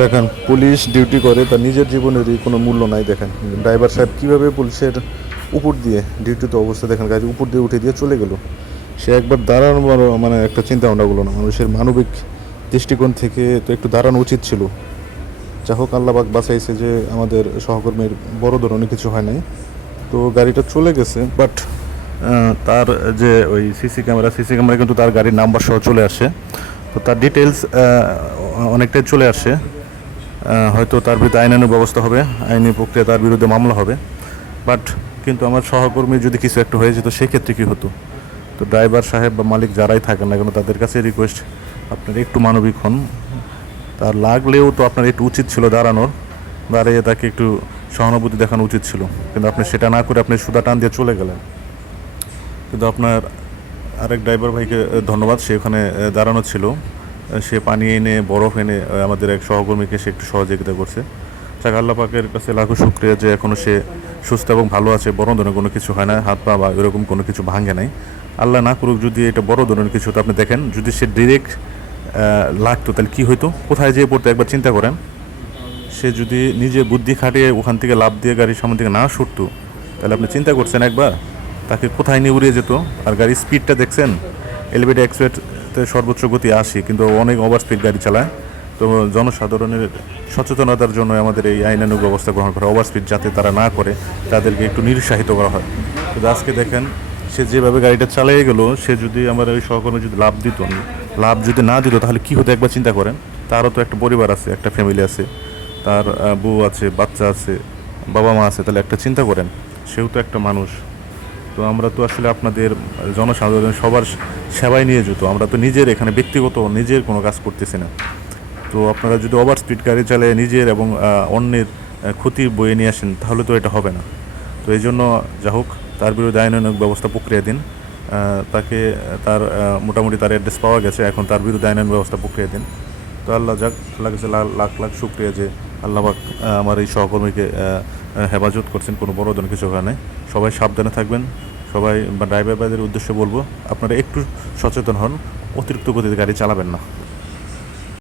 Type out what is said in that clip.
দেখেন, police duty করে তার নিজের জীবনেরই কোনো মূল্য নাই, দেখেন। ড্রাইভার সাহেব কীভাবে পুলিশের উপর দিয়ে ডিউটিতে অবস্থা দেখেন, গাড়ি উপর দিয়ে উঠে দিয়ে চলে গেল। সে একবার দাঁড়ানো মানে একটা চিন্তা ভাবনা করল না, মানুষের মানবিক দৃষ্টিকোণ থেকে তো একটু দাঁড়ানো উচিত ছিল। যা হোক আল্লাহবাক বাঁচাইছে যে আমাদের সহকর্মীর বড় ধরনের কিছু হয় নাই। তো গাড়িটা চলে গেছে বাট তার যে ওই সিসি ক্যামেরা সিসি ক্যামেরা কিন্তু তার গাড়ির নাম্বার সহ চলে আসে। তো তার ডিটেলস অনেকটাই চলে আসে। হয়তো তার বিরুদ্ধে আইনানুগ ব্যবস্থা হবে, আইনি প্রক্রিয়া তার বিরুদ্ধে মামলা হবে। বাট কিন্তু আমার সহকর্মী যদি কিছু একটা হয়ে যেত, সেক্ষেত্রে কী হতো? তো ড্রাইভার সাহেব বা মালিক যারাই থাকেন না কেন, তাদের কাছে রিকোয়েস্ট আপনারা একটু মানবিক হন। তার লাগলেও তো আপনার একটু উচিত ছিল দাঁড়ানোর, দাঁড়িয়ে তাকে একটু সহানুভূতি দেখানো উচিত ছিল। কিন্তু আপনি সেটা না করে আপনি সুদা টান দিয়ে চলে গেলেন। কিন্তু আপনার আরেক ড্রাইভার ভাইকে ধন্যবাদ, সে ওখানে দাঁড়ানো ছিল। সে পানি এনে, বরফ এনে আমাদের এক সহকর্মীকে সে একটু সহযোগিতা করছে। যাক, আল্লাহ পাকের কাছে লাখো শুক্রিয়া যে এখনও সে সুস্থ এবং ভালো আছে, বড় ধরনের কোনো কিছু হয় না, হাত পা বা এরকম কোনো কিছু ভাঙে নাই। আল্লাহ না করুক যদি এটা বড় ধরনের কিছু তো আপনি দেখেন, যদি সে ডিরেক্ট লাগতো, তাহলে কী হইতো? কোথায় যেয়ে পড়তো, একবার চিন্তা করেন। সে যদি নিজে বুদ্ধি খাটিয়ে ওখান থেকে লাভ দিয়ে গাড়ির সামনে থেকে না ছুটতো, তাহলে আপনি চিন্তা করছেন একবার, তাকে কোথায় নিয়ে উড়িয়ে যেত? আর গাড়ির স্পিডটা দেখছেন? এলিভেটেড এক্সপেক্টতে সর্বোচ্চ গতি আশি, কিন্তু অনেক ওভার স্পিড গাড়ি চালায়। তো জনসাধারণের সচেতনতার জন্য আমাদের এই আইনানুগ ব্যবস্থা গ্রহণ করা ওভার স্পিড যাতে তারা না করে, তাদেরকে একটু নিরুৎসাহিত করা হয়। কিন্তু আজকে দেখেন, সে যেভাবে গাড়িটা চালিয়ে গেল, সে যদি আমার ওই সহকর্মী যদি লাভ দিত, লাভ যদি না দিত, তাহলে কী হতো একবার চিন্তা করেন? তারও তো একটা পরিবার আছে, একটা ফ্যামিলি আছে, তার বউ আছে, বাচ্চা আছে, বাবা মা আছে, তাহলে একটা চিন্তা করেন, সেও তো একটা মানুষ। তো আমরা তো আসলে আপনাদের জনসাধারণ সবার সেবায় নিয়ে যেত। আমরা তো নিজের এখানে ব্যক্তিগত নিজের কোনো কাজ করতেছি না। তো আপনারা যদি ওভার স্পিড গাড়ি চালিয়ে নিজের এবং অন্যের ক্ষতি বয়ে নিয়ে আসেন তাহলে তো এটা হবে না। তো এই জন্য যা হোক তার বিরুদ্ধে আইনানুগ ব্যবস্থা প্রক্রিয়া দিন। তাকে তার মোটামুটি তার অ্যাড্রেস পাওয়া গেছে এখন তার বিরুদ্ধে আইনানুগ ব্যবস্থা প্রক্রিয়া দিন। তো আল্লাহ যাক আল্লাহ কাছে লাখ লাখ শুক্রিয়া যে আল্লাহ পাক, আমার এই সহকর্মীকে হেফাজত করছেন কোনো বড় ধরনের কিছু নাই সবাই সাবধানে থাকবেন। সবাই বা ড্রাইভার ভাইদের উদ্দেশ্যে বলব, আপনারা একটু সচেতন হন, অতিরিক্ত গতিতে গাড়ি চালাবেন না।